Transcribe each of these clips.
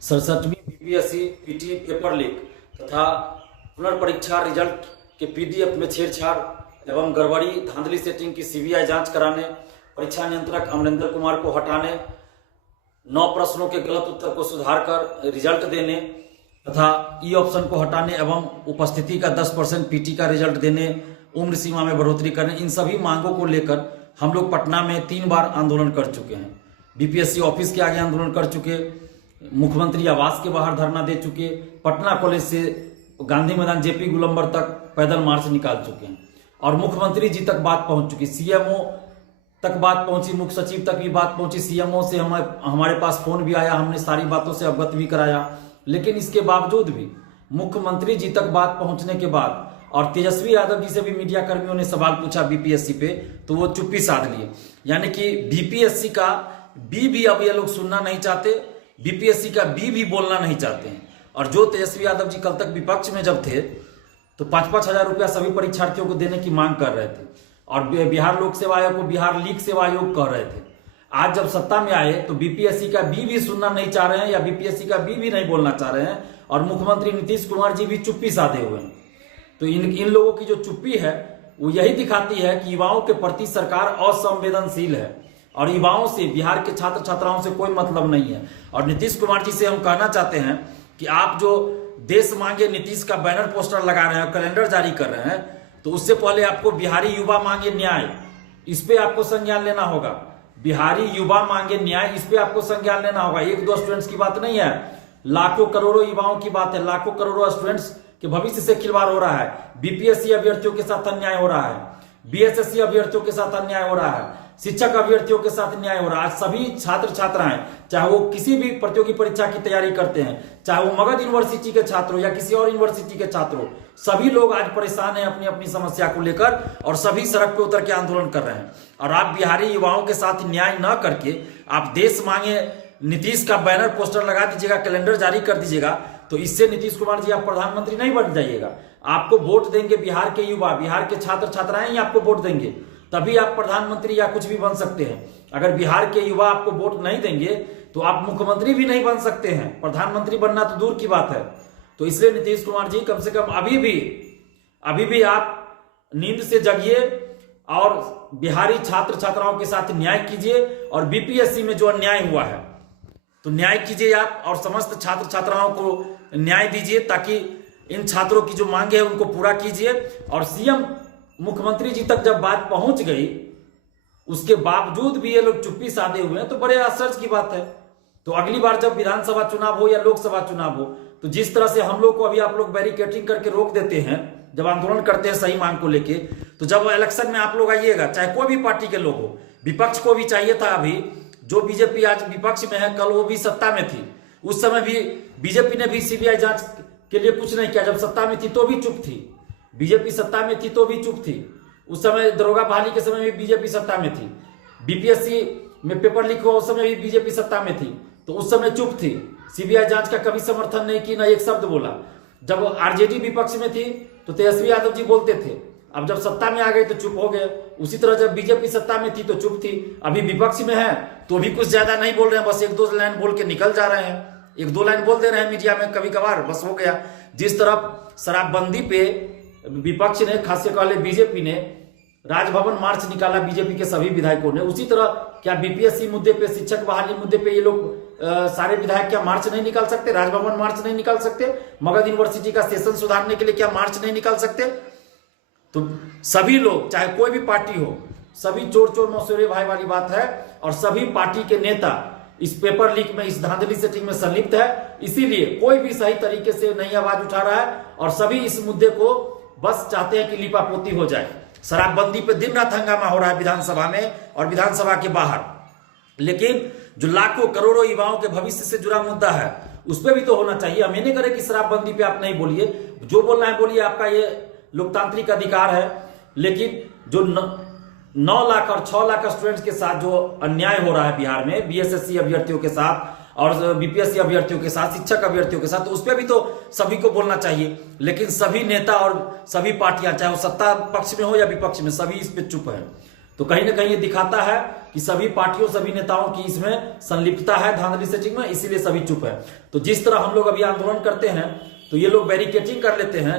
67वीं BPSC PT paper leak तथा पुनर्परीक्षा result के PDF में छेड़छाड़ एवं गड़बड़ी धांधली सेटिंग की सीबीआई जांच कराने, परीक्षा नियंत्रक अमरिंदर कुमार को हटाने, 9 प्रश्नों के गलत उत्तर को सुधार कर रिजल्ट देने तथा ई ऑप्शन को हटाने एवं उपस्थिति का 10% पीटी का रिजल्ट देने, उम्र सीमा में बढ़ोतरी करने, इन सभी मांगों को लेकर हम लोग पटना में 3 बार आंदोलन कर चुके हैं। बीपीएससी ऑफिस के आगे आंदोलन कर चुके, मुख्यमंत्री आवास के बाहर धरना दे चुके, पटना कॉलेज से गांधी मैदान जेपी गोलंबर तक पैदल मार्च निकाल चुके हैं और मुख्यमंत्री जी तक बात पहुंच चुकी, सीएमओ तक बात पहुंची, मुख्य सचिव तक भी बात पहुंची, सीएमओ से हमारे पास फोन भी आया, हमने सारी बातों से अवगत भी कराया। लेकिन इसके बावजूद भी मुख्यमंत्री जी तक बात पहुंचने के बाद और तेजस्वी यादव जी से भी मीडिया कर्मियों ने सवाल पूछा बीपीएससी पे, तो वो चुप्पी साध लिए। यानी कि बीपीएससी का बी भी अब ये लोग सुनना नहीं चाहते, बीपीएससी का बी भी बोलना नहीं चाहते हैं। और जो तेजस्वी यादव जी कल तक विपक्ष में जब थे तो 5-5 हजार रुपया सभी परीक्षार्थियों को देने की मांग कर रहे थे और बिहार लोक सेवा आयोग को बिहार लीक सेवा आयोग कह रहे थे। आज जब सत्ता में आए तो बीपीएससी का बी भी सुनना नहीं चाह रहे हैं या बीपीएससी का बी भी नहीं बोलना चाह रहे हैं और मुख्यमंत्री नीतीश कुमार जी भी चुप्पी साधे हुए हैं। तो इन लोगों की जो चुप्पी है वो यही दिखाती है कि युवाओं के प्रति सरकार असंवेदनशील है और युवाओं से, बिहार के छात्र छात्राओं से कोई मतलब नहीं है। और नीतीश कुमार जी से हम कहना चाहते हैं कि आप जो देश मांगे नीतीश का बैनर पोस्टर लगा रहे हैं, कैलेंडर जारी कर रहे हैं, तो उससे पहले आपको बिहारी युवा मांगे न्याय, इस पे आपको संज्ञान लेना होगा। बिहारी युवा मांगे न्याय, इस पे आपको संज्ञान लेना होगा। 1-2 स्टूडेंट्स की बात नहीं है, लाखों करोड़ों युवाओं की बात है, लाखों करोड़ों स्टूडेंट्स के भविष्य से खिलवाड़ हो रहा है। बीपीएससी अभ्यर्थियों के साथ अन्याय हो रहा है, बीएसएससी अभ्यर्थियों के साथ अन्याय हो रहा है, शिक्षक अभ्यर्थियों के साथ न्याय हो रहा है। आज सभी छात्र छात्राएं, चाहे वो किसी भी प्रतियोगी परीक्षा की तैयारी करते हैं, चाहे वो मगध यूनिवर्सिटी के छात्र हो या किसी और यूनिवर्सिटी के छात्र हो, सभी लोग आज परेशान हैं अपनी अपनी समस्या को लेकर और सभी सड़क पे उतर के आंदोलन कर रहे हैं। और आप बिहारी युवाओं के साथ न्याय न करके आप देश मांगे नीतीश का बैनर पोस्टर लगा दीजिएगा, कैलेंडर जारी कर दीजिएगा, तो इससे नीतीश कुमार जी आप प्रधानमंत्री नहीं बन जाइएगा। आपको वोट देंगे बिहार के युवा, बिहार के छात्र छात्राएं ही आपको वोट देंगे, तभी आप प्रधानमंत्री या कुछ भी बन सकते हैं। अगर बिहार के युवा आपको वोट नहीं देंगे तो आप मुख्यमंत्री भी नहीं बन सकते हैं, प्रधानमंत्री बनना तो दूर की बात है। तो इसलिए नीतीश कुमार जी कम से कम अभी भी आप नींद से जगिए और बिहारी छात्र छात्राओं के साथ न्याय कीजिए और बीपीएससी में जो अन्याय हुआ है तो न्याय कीजिए आप और समस्त छात्र छात्राओं को न्याय दीजिए, ताकि इन छात्रों की जो मांगे है उनको पूरा कीजिए। और सीएम मुख्यमंत्री जी तक जब बात पहुंच गई उसके बावजूद भी ये लोग चुप्पी साधे हुए हैं, तो बड़े आश्चर्य की बात है। तो अगली बार जब विधानसभा चुनाव हो या लोकसभा चुनाव हो, तो जिस तरह से हम लोग को अभी आप लोग बैरिकेडिंग करके रोक देते हैं जब आंदोलन करते हैं सही मांग को लेके, तो जब इलेक्शन में आप लोग आइएगा, चाहे कोई भी पार्टी के लोग हो, विपक्ष को भी चाहिए था अभी, जो बीजेपी आज विपक्ष में है, कल वो भी सत्ता में थी, उस समय भी बीजेपी ने भी सीबीआई जांच के लिए कुछ नहीं किया। जब सत्ता में थी तो भी चुप थी, बीजेपी सत्ता में थी तो भी चुप थी। उस समय दरोगा बहाली के समय भी बीजेपी सत्ता में थी, बीपीएससी में पेपर लीक हुआ उस समय भी बीजेपी सत्ता में थी, तो उस समय चुप थी, सीबीआई जांच का कभी समर्थन नहीं की, ना एक शब्द बोला। जब आरजेडी विपक्ष में थी तो तेजस्वी यादव जी बोलते थे, अब जब सत्ता में आ गए तो चुप हो गए। उसी तरह जब बीजेपी सत्ता में थी तो चुप थी, अभी विपक्ष में है तो भी कुछ ज्यादा नहीं बोल रहे हैं, बस 1-2 लाइन बोल के निकल जा रहे हैं, 1-2 लाइन बोल दे रहे हैं मीडिया में कभी कभार, बस हो गया। जिस तरफ शराबबंदी पे विपक्ष ने, खासकर पहले बीजेपी ने राजभवन मार्च निकाला, बीजेपी के सभी विधायकों ने, उसी तरह क्या बीपीएससी मुद्दे पे, शिक्षक बहाली मुद्दे पे ये लोग सारे विधायक क्या मार्च नहीं निकाल सकते, राजभवन मार्च नहीं निकाल सकते, मगध यूनिवर्सिटी का सेशन सुधारने के लिए क्या मार्च नहीं निकाल सकते? तो सभी लोग, चाहे कोई भी पार्टी हो, सभी चोर चोर मौसेरे भाई वाली बात है और सभी पार्टी के नेता इस पेपर लीक में, इस धांधली सेटिंग में संलिप्त है। इसीलिए कोई भी सही तरीके से नहीं आवाज उठा रहा है और सभी इस मुद्दे को बस चाहते हैं कि लिपापोती हो जाए। शराबबंदी पे दिन रात हंगामा हो रहा है विधानसभा में और विधानसभा के बाहर, लेकिन जो लाखों करोड़ों युवाओं के भविष्य से जुड़ा मुद्दा है उस पर भी तो होना चाहिए। हम ये नहीं करें कि शराबबंदी पे आप नहीं बोलिए, जो बोलना है बोलिए, आपका ये लोकतांत्रिक अधिकार है। लेकिन जो 9 लाख और 6 लाख स्टूडेंट्स के साथ जो अन्याय हो रहा है बिहार में, बीएसएससी अभ्यर्थियों के साथ और बीपीएससी अभ्यर्थियों के साथ, शिक्षक अभ्यर्थियों के साथ, तो उस पर भी तो सभी को बोलना चाहिए। लेकिन सभी नेता और सभी पार्टियां, चाहे वो सत्ता पक्ष में हो या विपक्ष में, सभी इस पे चुप है। तो कहीं ना कहीं ये दिखाता है कि सभी पार्टियों सभी नेताओं की इसमें संलिप्तता है धांधली सेटिंग में, इसीलिए सभी चुप है। तो जिस तरह हम लोग अभी आंदोलन करते हैं तो ये लोग बैरिकेटिंग कर लेते हैं,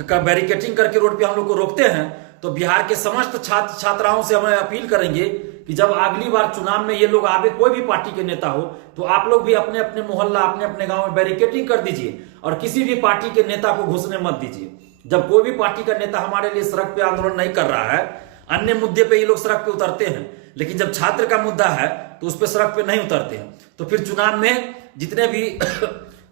बैरिकेटिंग करके रोड पे हम लोग को रोकते हैं। तो बिहार के समस्त छात्र छात्राओं से हमें अपील करेंगे कि जब अगली बार चुनाव में ये लोग आवे, कोई भी पार्टी के नेता हो, तो आप लोग भी अपने अपने मोहल्ला अपने अपने गांव में बैरिकेटिंग कर दीजिए और किसी भी पार्टी के नेता को घुसने मत दीजिए। जब कोई भी पार्टी का नेता हमारे लिए सड़क पे आंदोलन नहीं कर रहा है, अन्य मुद्दे पे ये लोग सड़क पे उतरते हैं, लेकिन जब छात्र का मुद्दा है तो उस पर सड़क पे नहीं उतरते हैं। तो फिर चुनाव में जितने भी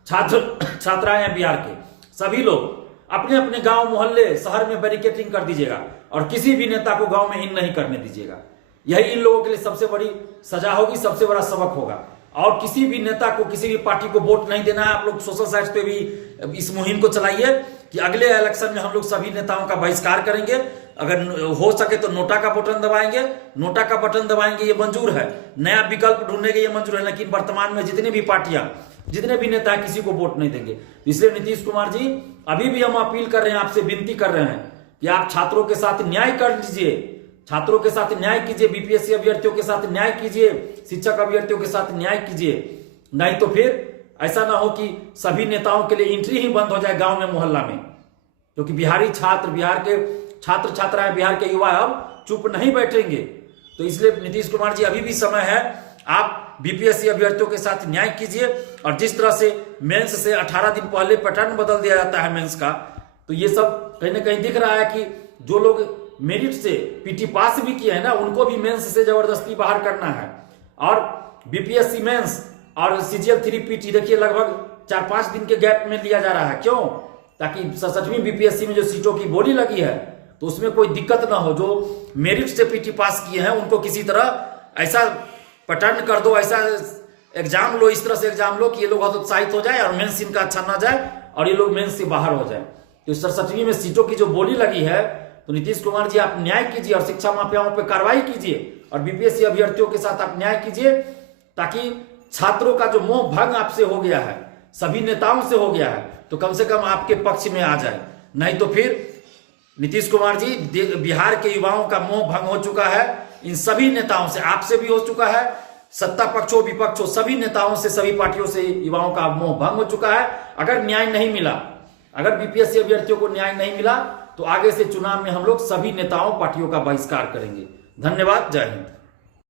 छात्राएं हैं बिहार के, सभी लोग अपने अपने गांव मोहल्ले शहर में बैरिकेटिंग कर दीजिएगा और किसी भी नेता को गांव में इन नहीं करने दीजिएगा। यही इन लोगों के लिए सबसे बड़ी सजा होगी, सबसे बड़ा सबक होगा। और किसी भी नेता को किसी भी पार्टी को वोट नहीं देना है। आप लोग सोशल साइट्स पे भी इस मुहिम को चलाइए कि अगले इलेक्शन में हम लोग सभी नेताओं का बहिष्कार करेंगे। अगर हो सके तो नोटा का बटन दबाएंगे, नोटा का बटन दबाएंगे, ये मंजूर है। नया विकल्प ढूंढेंगे, ये मंजूर है। लेकिन वर्तमान में जितने भी पार्टियां, जितने भी नेता किसी को वोट नहीं देंगे। इसलिए नीतीश कुमार जी, अभी भी हम अपील कर रहे हैं, आपसे विनती कर रहे हैं कि आप छात्रों के साथ न्याय कर लीजिए, छात्रों के साथ न्याय कीजिए, बीपीएससी अभ्यर्थियों के साथ न्याय कीजिए, शिक्षक अभ्यर्थियों के साथ न्याय कीजिए। नहीं तो फिर ऐसा ना हो कि सभी नेताओं के लिए एंट्री ही बंद हो जाए गांव में मोहल्ला में, क्योंकि बिहारी छात्र, बिहार के छात्र छात्राएं, बिहार के युवा अब चुप नहीं बैठेंगे। तो इसलिए नीतीश कुमार जी, अभी भी समय है, आप बीपीएससी अभ्यर्थियों के साथ न्याय कीजिए। और जिस तरह से मेंस से 18 दिन पहले पैटर्न बदल दिया जाता है मेंस का, तो ये सब कहीं ना कहीं दिख रहा है कि जो लोग मेरिट से पीटी पास भी किए हैं ना, उनको भी मेंस से जबरदस्ती बाहर करना है। और बीपीएससी मेंस और सीजीएल 3 पीटी देखिए लगभग 4-5 दिन के गैप में लिया जा रहा है। क्यों? ताकि 67वीं बीपीएससी में जो सीटों की बोली लगी है तो उसमें कोई दिक्कत ना हो। जो मेरिट से पीटी पास किए हैं उनको किसी तरह ऐसा पैटर्न कर दो, ऐसा एग्जाम लो, इस तरह से एग्जाम लो कि ये लोग बहुत उत्साहित हो जाए और मेंस इनका अच्छा ना जाए और ये लोग मेंस से बाहर हो जाए। तो 67वीं में सीटों की जो बोली लगी है, तो नीतीश कुमार जी, आप न्याय कीजिए और शिक्षा माफियाओं पर कार्रवाई कीजिए और बीपीएससी अभ्यर्थियों के साथ आप न्याय कीजिए, ताकि छात्रों का जो मोह भंग आपसे हो गया है, सभी नेताओं से हो गया है, तो कम से कम आपके पक्ष में आ जाए। नहीं तो फिर नीतीश कुमार जी, बिहार के युवाओं का मोह भंग हो चुका है इन सभी नेताओं से, आपसे भी हो चुका है, सत्ता पक्षों विपक्षों सभी नेताओं से, सभी पार्टियों से युवाओं का मोह भंग हो चुका है। अगर न्याय नहीं मिला, अगर बीपीएससी अभ्यर्थियों को न्याय नहीं मिला, तो आगे से चुनाव में हम लोग सभी नेताओं पार्टियों का बहिष्कार करेंगे। धन्यवाद। जय हिंद।